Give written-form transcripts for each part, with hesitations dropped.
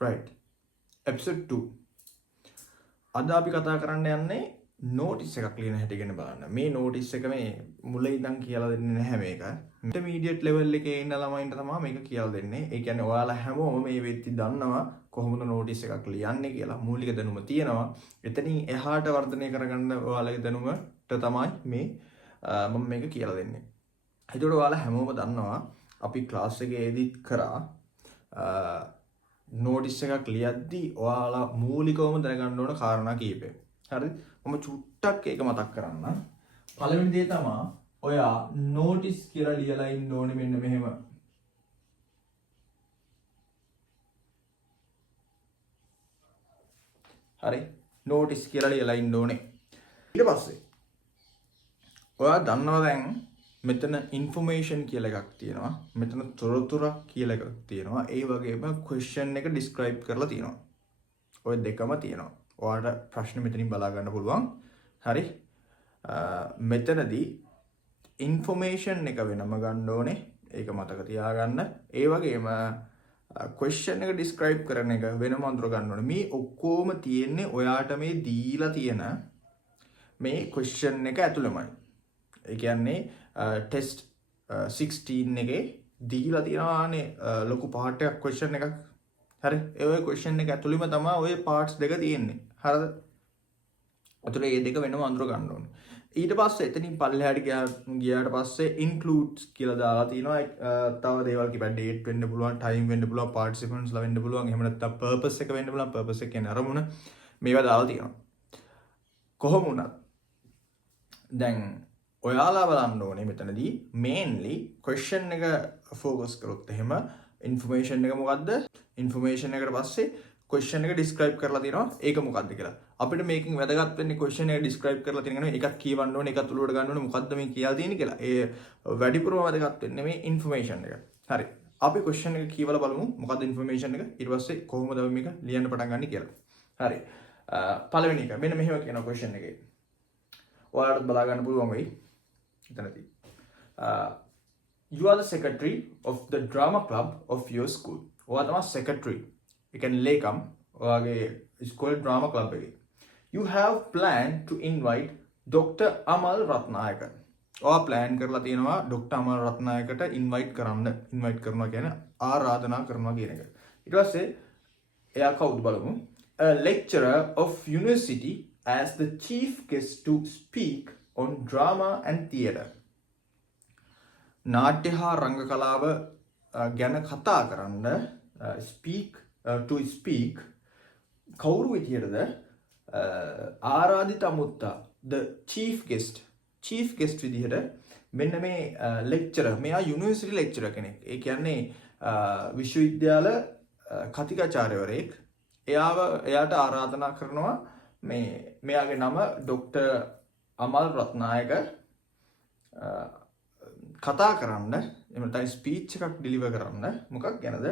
right. Episode 2. අද අපි කතා කරන්න යන්නේ notice එකක් ලියන හැටි ගැන බලන්න. මේ notice එක මේ මුලින් ඉඳන් කියලා දෙන්නේ නැහැ මේක. intermediate level එකේ ඉන්න ළමයින්ට තමයි මේක කියලා දෙන්නේ. ඒ කියන්නේ ඔයාලා හැමෝම මේ වෙද්දි දන්නවා කොහොමද notice එකක් ලියන්නේ කියලා. මූලික දැනුම තියෙනවා. එතනින් එහාට වර්ධනය කරගන්න ඔයාලගේ දැනුමට තමයි මේ මම මේක කියලා දෙන්නේ. ඒකට ඔයාලා හැමෝම දන්නවා අපි ක්ලාස් එකේදීත් කරා notice එකක් ලියද්දි ඔයාලා මූලිකවම දැනගන්න ඕන කාරණා කීපයක්. හරිද? මම චුට්ටක් ඒක මතක් කරන්න. පළවෙනි දේ තමයි ඔයා notice කියලා ලියලා ඉන්න ඕනේ මෙන්න මෙහෙම. හරි? notice කියලා ලියලා ඉන්න ඕනේ. ඊට පස්සේ ඔයා දන්නවා දැන් මෙතන information කියලා එකක් තියෙනවා. මෙතන තොරතුරක් කියලා එකක් තියෙනවා. ඒ වගේම question එක describe කරලා තියෙනවා. ඔය දෙකම තියෙනවා. ඔයාලට ප්‍රශ්න මෙතනින් බලා ගන්න පුළුවන්. හරි? මෙතනදී information එක වෙනම ගන්න ඕනේ. ඒක මතක තියාගන්න. ඒ වගේම question එක describe කරන එක වෙනම අඳුර ගන්න ඕනේ. මේ ඔක්කොම තියෙන්නේ ඔයාට මේ දීලා තියෙන මේ question එක ඇතුළෙමයි. ඒ කියන්නේ ටෙස්ට් 16 එකේ දීලා තියෙනවානේ ලොකු පාර්ට් එකක් question එකක්. හරි? ඒ ඔය question එක ඇතුළෙම තමයි ඔය parts දෙක තියෙන්නේ. හරිද? අතට මේ දෙක වෙනම අඳුර ගන්න ඕනේ. ඊට පස්සේ එතනින් පල්ලෙහාට ගියාට පස්සේ includes කියලා දාලා තියෙනවා. තව දේවල් කිව්වා date වෙන්න පුළුවන්, time වෙන්න පුළුවන්, participants ලා වෙන්න පුළුවන්. එහෙම නැත්නම් purpose එක වෙන්න පුළුවන්. purpose එක කියන්නේ අරමුණ. මේවා දාලා තියෙනවා. කොහොම වුණත් දැන් ඔයාලා බලන්න ඕනේ මෙතනදී mainly question එක focus කරොත් එහෙම information එක මොකද්ද? information එකට පස්සේ question එක describe කරලා තියෙනවා. ඒක මොකද්ද කියලා. අපිට මේකෙන් වැදගත් වෙන්නේ question එක describe කරලා තියෙනවා. එකක් කියවන්න ඕනේ, එකක් උලුවට ගන්න ඕනේ. මොකද්ද මේ කියලා තියෙන්නේ කියලා. ඒ වැඩිපුරම වැදගත් වෙන්නේ මේ information එක. හරි. අපි question එක කියවලා බලමු. මොකද්ද information එක? ඊට පස්සේ කොහොමද අපි මේක ලියන්න පටන් ගන්න කියලා. හරි. පළවෙනි එක මෙන්න මෙහෙම කියනවා question එකේ. ඔයාලට බලා ගන්න පුළුවන් වෙයි. You are the secretary of the drama club of your school. ඔයා තමයි secretary. You can ලේකම් ඔයාගේ school drama club එකේ. You have planned to invite Dr. Amal Ratnayaka. ඔයා plan කරලා තියෙනවා Dr. Amal Ratnayakaට invite කරන්න. invite කරනවා කියන්නේ ආරාධනා කරනවා කියන එක. ඊට පස්සේ එයා කවුද බලමු. A lecturer of university as the chief guest to speak on drama and theatre. නාට්‍ය හා රංග කලාව ගැන කතා කරන්න to speak කවුරු විදියටද ආරාධිත අමුත්තා the chief guest විදියට මෙන්න මේ lecturer මෙයා university lecturer කෙනෙක්. ඒ කියන්නේ විශ්වවිද්‍යාල කතිකාචාර්යවරයෙක්. එයාට ආරාධනා කරනවා මෙයාගේ නම ඩොක්ටර් අමල් රත්නායක කතා කරන්න එහෙම නැත්නම් ස්පීච් එකක් ඩිලිවර් කරන්න මොකක් ගැනද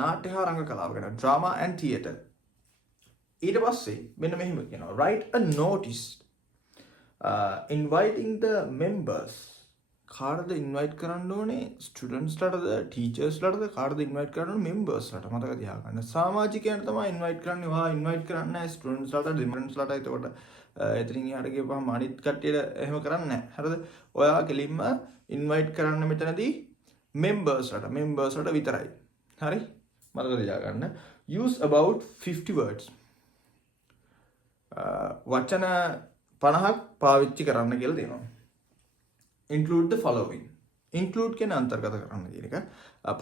නාට්‍ය හා රංග කලාව ගැන drama and theatre. ඊට පස්සේ මෙන්න මෙහෙම කියනවා write a notice inviting the members. කාටද invite කරන්න ඕනේ? students ලටද teachers ලටද කාටද invite කරන්න ඕනේ? members ලට. මතක තියාගන්න. සමාජිකයන්ට තමයි invite කරන්නේ. ඔයා invite කරන්නේ නැහැ students ලට, demons ලට. එතකොට එතනින් එහාට ගියපුවම අනිත් කට්ටියට එහෙම කරන්නේ නැහැ. හරිද? ඔයා කෙලින්ම invite කරන්න මෙතනදී members ලට විතරයි. හරි? මතක තියාගන්න. use about 50 words. වචන 50ක් පාවිච්චි කරන්න කියලා දෙනවා. include the following. include කියන්නේ අන්තර්ගත කරන්න කියන එක.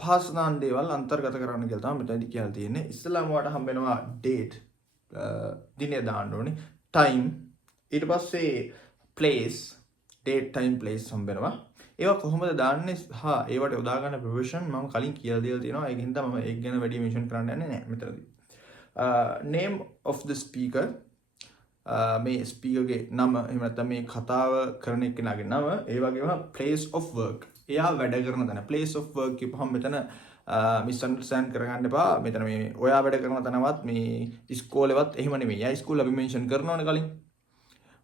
පහසුදාන දේවල් අන්තර්ගත කරන්න කියලා තමයි මෙතනදී කියලා තියෙන්නේ. ඉස්සෙල්ලාම ඔයාලට හම්බ වෙනවා date දිනය දාන්න ඕනේ. time ඊට පස්සේ place date time place හම්බ වෙනවා. ඒවා කොහොමද දාන්නේ හා ඒවට යොදා ගන්න ප්‍රොෆෙෂන් මම කලින් කියලා දීලා තියෙනවා. ඒකින් තමයි මම ඒක ගැන වැඩි මෙන්ෂන් කරන්න යන්නේ නැහැ මෙතනදී. name of the speaker මේ ස්පීකර්ගේ නම එහෙම නැත්නම් මේ කතාව කරන එක්කෙනාගේ නම ඒ වගේම place of work එයා වැඩ කරන තැන place of work කියපුවම මෙතන misunderstand කරගන්න එපා. මෙතන මේ ඔයා වැඩ කරන තැනවත් මේ ඉස්කෝලේවත් එහෙම නෙමෙයි. යා ඉස්කෝල අපි මෙන්ෂන් කරනවනේ කලින්.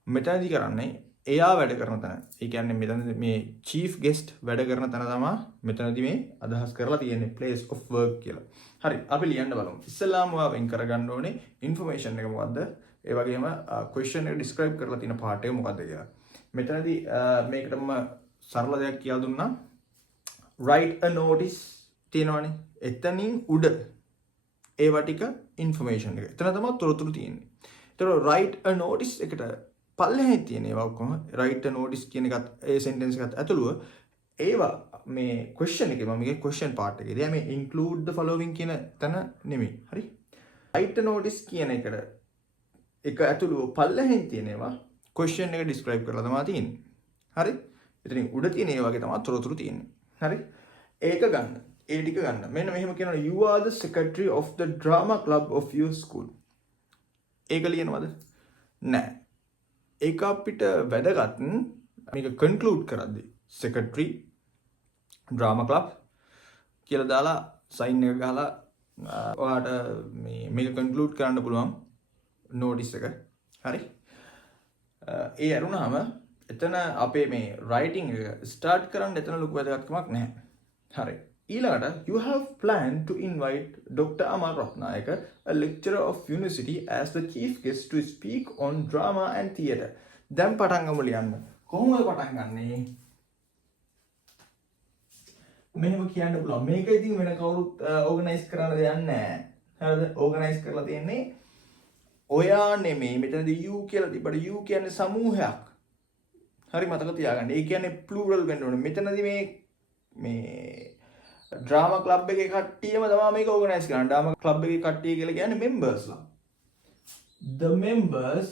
මෙතනදී කරන්නේ එයා වැඩ කරන තැන. ඒ කියන්නේ මෙතන මේ chief guest වැඩ කරන තැන තමයි මෙතනදී මේ අදහස් කරලා තියෙන්නේ place of work කියලා. හරි අපි ලියන්න බලමු. ඉස්සෙල්ලාම ඔයා වෙන් කරගන්න ඕනේ information එක මොකද්ද? ඒ වගේම question එක describe කරලා තියෙන part එක මොකද්ද කියලා. මෙතනදී මේකටම සරල දෙයක් කියලා දුන්නා. write a notice තියෙනවනේ. එතනින් උඩ ඒවා ටික information එක. එතන තමයි තොරතුරු තියෙන්නේ. ඒතර write a notice එකට පල්ලෙහායි තියෙන ඒවා ඔක්කොම write a notice කියන එකත් ඒ sentence එකත් ඇතුළුව ඒවා මේ question එකේ මම මේ question part එකේ. දැන් මේ include the following කියන තැන නෙමෙයි. හරි? write a notice කියන එකට එක ඇතුළුව පල්ලෙහායි තියෙන ඒවා question එක describe කරලා තමයි තියෙන්නේ. හරි? එතනින් උඩ තියෙන ඒ වගේ තමයි තොරතුරු තියෙන්නේ. හරි? ඒක ගන්න. ඒ ටික ගන්න. මෙන්න මෙහෙම කියනවා you are the secretary of the drama club of your school. ඒක ලියනවද? නෑ. ඒක අපිට වැදගත් මේක කන්ක්ලූඩ් කරද්දී secretary drama club කියලා දාලා sign එක ගහලා ඔයාට මේක කන්ක්ලූඩ් කරන්න පුළුවන් notice එක. හරි? ඒ අරුණාම එතන අපේ මේ writing එක start කරන්න එතන ලොකු වැදගත්කමක් නැහැ. හරි. ඊළඟට you have planned to invite Dr. Amal Ratnayaka, a lecturer of university, as the chief guest to speak on drama and theatre. දැන් පටන් ගමු ලියන්න. කොහොමද පටන් ගන්නෙ? මෙහෙම කියන්න පුළුවන්. මේක ඉතින් වෙන කවුරුත් ඕගනයිස් කරන්න දෙයක් නැහැ. හරිද? ඕගනයිස් කරලා තියෙන්නේ ඔයා නෙමෙයි. මෙතනදී you කියලා තිබ්බට you කියන්නේ සමූහයක්. හරි මතක තියාගන්න. ඒ කියන්නේ plural වෙන්න ඕනේ. මෙතනදී මේ ඩ්‍රාමා ක්ලබ් එකේ කට්ටියම තමයි මේක ඕගනයිස් කරන්නේ. ඩ්‍රාමා ක්ලබ් එකේ කට්ටිය කියලා කියන්නේ members-ලා. The members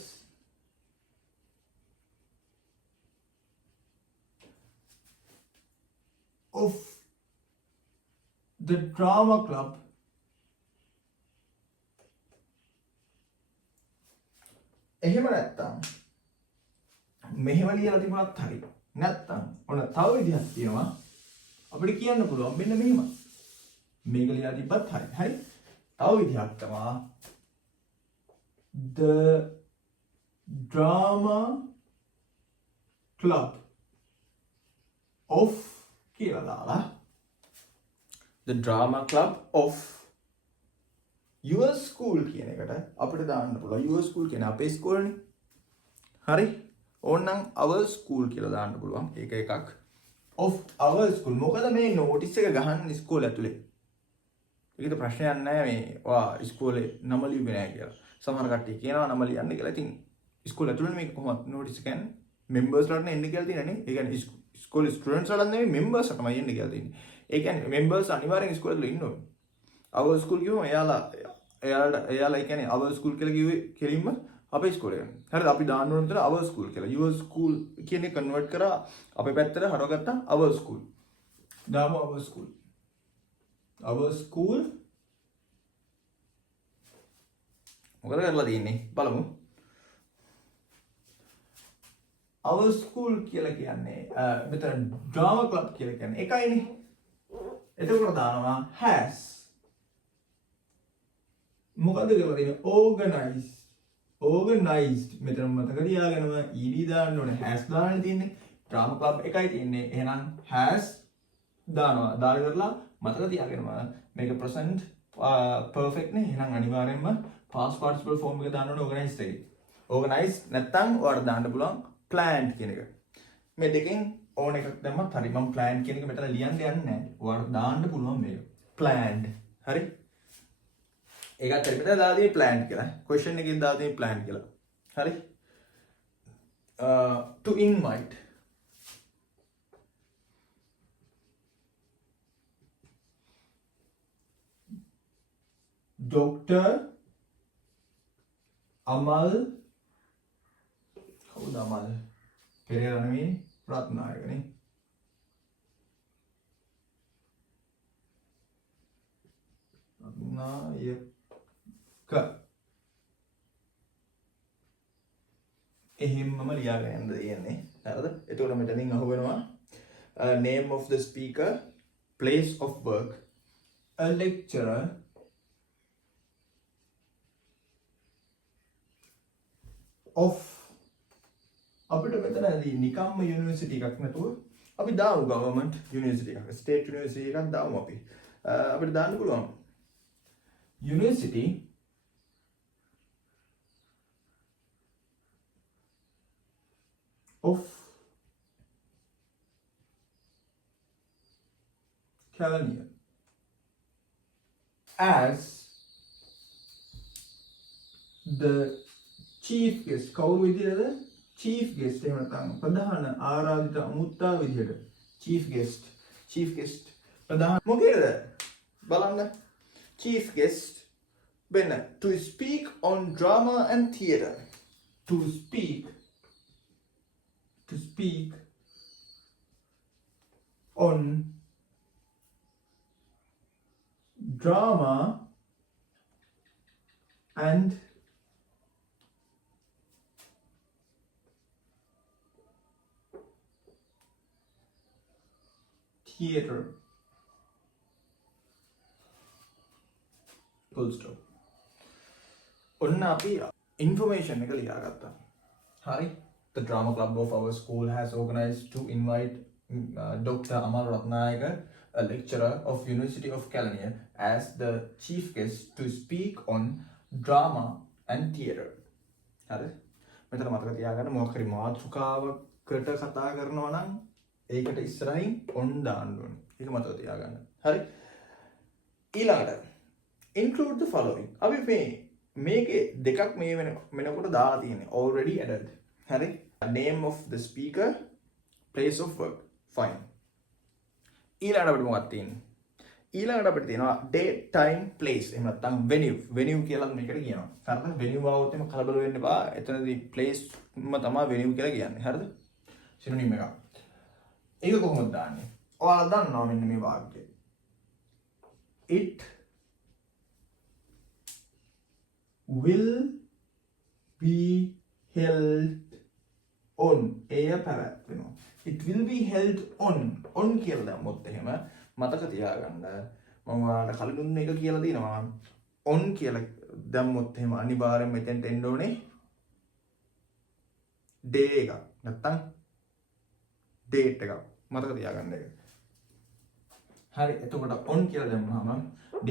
of the drama club එහෙම නැත්තම් මෙහෙම ලියලා තිබුණත් හරි. නැත්තම් ඔන්න තව විදිහක් තියෙනවා. අපිට කියන්න පුළුවන් මෙන්න මෙහෙම. මේක ලියලා තිබ්බත් හරි. හරි. තව විදිහක් තමයි the drama club of කියලා දාලා the drama club of your school කියන එකට අපිට දාන්න පුළුවන්. your school කියන්නේ අපේ ස්කෝලනේ. හරි. ඕනනම් our school කියලා දාන්න පුළුවන්. ඒක එකක්. of our school. මොකද මේ notice එක ගහන්න ඉස්කෝලේ ඇතුලේ. ඒකට ප්‍රශ්නයක් නැහැ මේ ඔයා ඉස්කෝලේ නම ලියුවේ නැහැ කියලා. සමහර කට්ටිය කියනවා නම ලියන්න කියලා. ඉතින් ඉස්කෝලේ ඇතුලේ මේක කොහොමද notice එක යන්නේ? members ලාට එන්න කියලා තියෙනනේ. ඒ කියන්නේ ඉස්කෝලේ students ලාට නෙමෙයි members ලාටමයි එන්න කියලා තියෙන්නේ. ඒ කියන්නේ members අනිවාර්යෙන් ඉස්කෝලේ ඇතුලේ ඉන්න ඕනේ. our school කියවම එයාලා ඒ කියන්නේ our school කියලා කිව්වේ කෙලින්ම අපේ ඉස්කෝලේ යන්නේ. හරිද? අපි දාන්න ඕන විතර our school කියලා. your school කියන්නේ කන්වර්ට් කරා අපේ පැත්තට හරවගත්තා our school. දාමු our school. our school මොකද කරලා තියෙන්නේ? බලමු. our school කියලා කියන්නේ මෙතන drama club කියලා කියන්නේ එකයිනේ. එතකොට දානවා has. මොකද කරලා තියෙන්නේ? organized මෙතන මතක තියාගන්නම ed දාන්න ඕනේ has දාන්න තියෙන්නේ drama club එකයි තියෙන්නේ එහෙනම් has දානවා දාලා කරලා මතක තියාගන්නම මේක present perfect නේ එහෙනම් අනිවාර්යයෙන්ම past participle form එක දාන්න ඕනේ organized එකේ organized නැත්නම් ඔයාලට දාන්න පුළුවන් planned කියන එක මේ දෙකෙන් ඕන එකක් දැම්මත් හරි මම planned කියන එක මෙතන ලියන්න යන්නේ නැහැ ඔයාලට දාන්න පුළුවන් මේක planned හරි ඒකත් හරි මෙතන දාලා තියෙන්නේ planned කියලා. question එකෙන් දාලා තියෙන්නේ planned කියලා. හරි? to invite Dr. Amal කවුද අමල්? පෙරේරා නෙමෙයි රත්නායකනේ. රත්නායක එහෙම්මම ලියාගෙන යන්න දෙන්නේ. හරිද? එතකොට මෙතනින් අහුවෙනවා name of the speaker, place of work, a lecturer, of අපිට මෙතනදී නිකම්ම යුනිවර්සිටි එකක් නැතුව අපි දාමු ගවර්න්මන්ට් යුනිවර්සිටි එකක් ස්ටේට් යුනිවර්සිටි එකක් දාමු අපි අපිට දාන්න පුළුවන් university of Kelaniya as the chief guest කවුරු විදිහටද chief guest එහෙම නැත්නම් ප්‍රධාන ආරාධිත අමුත්තා විදිහට chief guest ප්‍රධාන මොකේද බලන්න chief guest වෙන to speak on drama and theatre to speak on drama and theatre full stop ඔන්න අපි information එක ලියාගත්තා හරි The drama club of our school has organized to invite Dr. Amal Ratnayaka, a lecturer of University of Kelaniya, as the chief guest to speak on drama and theatre. හරි මෙතන මතක තියාගන්න මොකක් හරි මාතෘකාවකට කතා කරනවා නම් ඒකට ඉස්සරහින් on දාන්න ඕනේ. ඒක මතක තියාගන්න. හරි ඊළඟට include the following. අපි මේකේ දෙකක් මේ වෙනකොට දාලා තියෙන්නේ already added. හරි name of the speaker, place of work. Fine. ඊළඟට අපිට මොකක්ද තියෙන්නේ? ඊළඟට අපිට තියෙනවා date, time, place. එහෙම නැත්නම් venue කියලා මේකට කියනවා. හරිද? venue આવොත් එම කලබල වෙන්න එපා. එතනදී place ම තමයි venue කියලා කියන්නේ. හරිද? synonym එක. ඒක කොහොමද දාන්නේ? ඔයාලා දන්නවා මෙන්න මේ වාක්‍යය. It will be held on එය පැවැත්වෙනවා. It will be held on කියලා දැම්මොත් එහෙම මතක තියාගන්න මම ඔයාලට කලින් එක කියලා දිනවා on කියලා දැම්මොත් එහෙම අනිවාර්යයෙන්ම මෙතෙන්ට එන්න ඕනේ day එක නැත්තම් date එක මතක තියාගන්න එක. හරි එතකොට on කියලා දැම්මම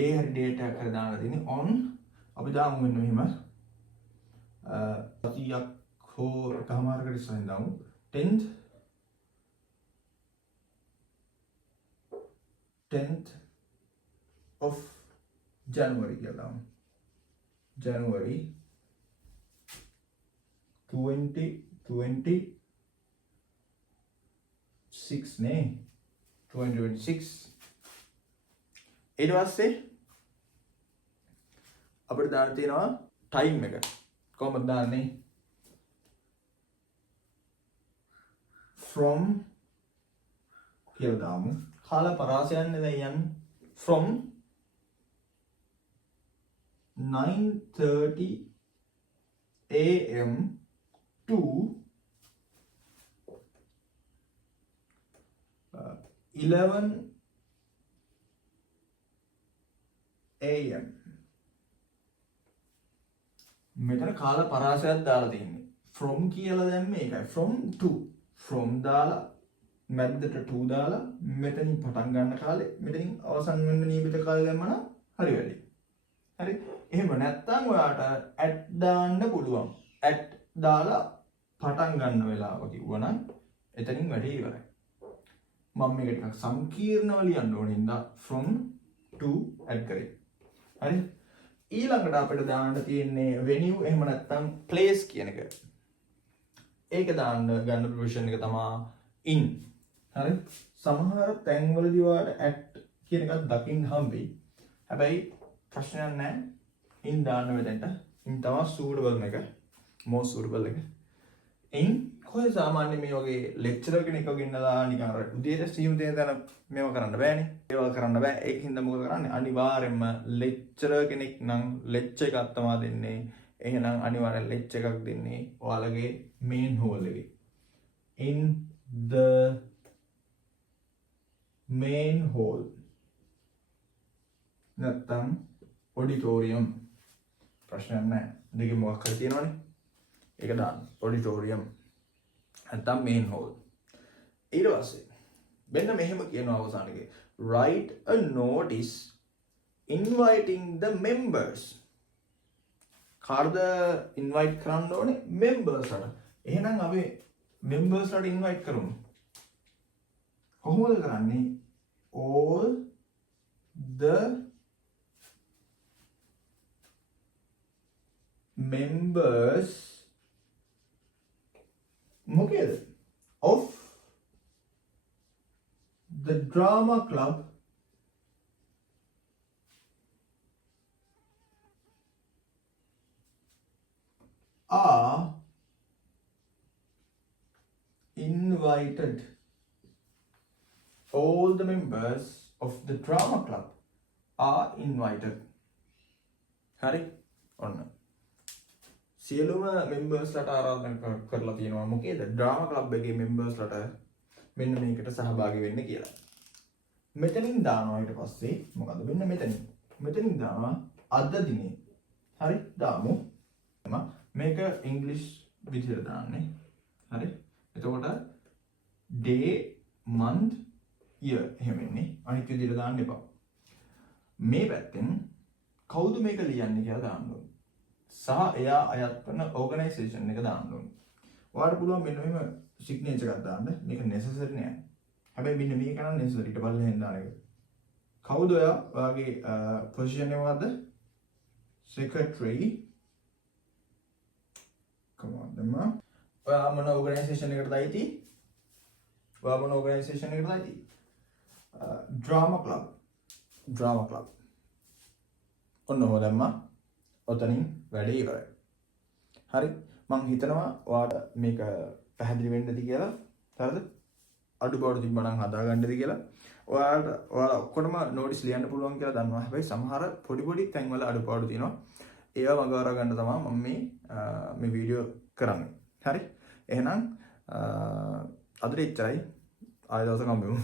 day හරි date එකක් හරි දාන්න තියෙන්නේ on අපි දාමු මෙන්න මෙහෙම සතියක් හෝ එකමාරකට ඉස්සරහින් දාමු 10th of January කියලා දාමු January 2026 නේ 2026 ඊට පස්සේ අපිට දාන්න තියෙනවා time එක කොහොමද දාන්නේ from කියලා දාමු කාල පරාසයන්නේ දැන් යන්නේ from 9:30 am to 11 am මෙතන කාල පරාසයක් දාලා තියෙන්නේ from කියලා දැන් මේකයි from දාලා මැද්දට 2 දාලා මෙතනින් පටන් ගන්න කාලේ මෙතනින් අවසන් වෙන්න නියමිත කාලය දැම්මම හරි වැඩි. හරි. එහෙම නැත්නම් ඔයාට at දාන්න පුළුවන්. at දාලා පටන් ගන්න වෙලාව කිව්වනම් එතනින් වැඩි ඉවරයි. මම මේක ටිකක් සංකීර්ණව ලියන්න ඕනේ ඉඳලා from to add කරේ. හරි. ඊළඟට අපිට දාන්න තියෙන්නේ venue එහෙම නැත්නම් place කියන එක. ඒක දාන්න ගන්න ප්‍රොවිෂන් එක තමයි in. හරි සමහර තැන්වලදී ඔයාලට at කියන එකක් දකින්න හම්බෙයි. හැබැයි ප්‍රශ්නයක් නැහැ. in දාන්න මෙතනට in තමයි suitable එක. most suitable එක. in කොහේ සාමාන්‍ය මේ වගේ lecturer කෙනෙක් වගේ ඉන්නලා නිකන් අර උදේට සීමිත දෙන මේව කරන්න බෑනේ. ඒවල් කරන්න බෑ. ඒකින්ද මොකද කරන්නේ? අනිවාර්යයෙන්ම lecturer කෙනෙක් නම් lecture එකක් තමයි දෙන්නේ. එහෙනම් අනිවාර්යෙන් lecture එකක් දෙන්නේ ඔයාලගේ main hall එකේ. in the main hall නැත්තම් auditorium ප්‍රශ්නයක් නැහැ. දෙකේ මොකක් හරි තියෙනවනේ. ඒක දාන්න auditorium නැත්නම් main hall. ඊට පස්සේ මෙන්න මෙහෙම කියනවා අවසාන එකේ write a notice inviting the members. කාර්ද invite කරන්න ඕනේ members ට. එහෙනම් අපි members ට invite කරමු. කොහොමද කරන්නේ? all the members මොකේද of the drama club are invited. All the members of the drama club are invited. හරි ඔන්න සියලුම members ලට ආරාධනා කරලා තියෙනවා මොකේද drama club එකේ members ලට මෙන්න මේකට සහභාගී වෙන්න කියලා. මෙතනින් දානවා ඊට පස්සේ මොකද මෙන්න මෙතනින් දානවා අද දිනේ. හරි දාමු. මේක ඉංග්‍රීසි විදිහට දාන්නේ. හරි. එතකොට day month year එහෙම එන්නේ. අනිත් විදිහට දාන්න එපා. මේ පැත්තෙන් කවුද මේක ලියන්නේ කියලා දාන්න ඕනේ. සහ එයා අයත් කරන ඕගනයිසේෂන් එක දාන්න ඕනේ. ඔයාලට පුළුවන් මෙන්න මෙහෙම සිග්නේචර් එකක් දාන්න. මේක necessary නෑ. හැබැයි මෙන්න මේක නම් necessary ඊට පල්ලෙහෙන් දාන එක. කවුද ඔයා? ඔයාගේ පොසිෂන් එක මොකද්ද? secretary. come on දෙන්න. ඔයා මොන ඕගනයිසේෂන් එකකටද අයිති? ඔයා මොන ඕගනයිසේෂන් එකකටද අයිති? drama club. ඔන්න ඔහොම දැම්මා. ඔතනින් වැඩේ ඉවරයි. හරි. මං හිතනවා ඔයාට මේක පැහැදිලි වෙන්නද කියලා. හරිද? අඩුපාඩු තිබ්බනම් හදාගන්නද කියලා. ඔයාලා ඔක්කොටම නෝටිස් ලියන්න පුළුවන් කියලා දන්නවා. හැබැයි සමහර පොඩි තැන්වල අඩුපාඩු තියෙනවා. ඒවා මග අරා ගන්න තමයි මම මේ වීඩියෝ කරන්නේ. හරි. එහෙනම් අදට එච්චරයි. ආයෙ දවසක හම්බෙමු.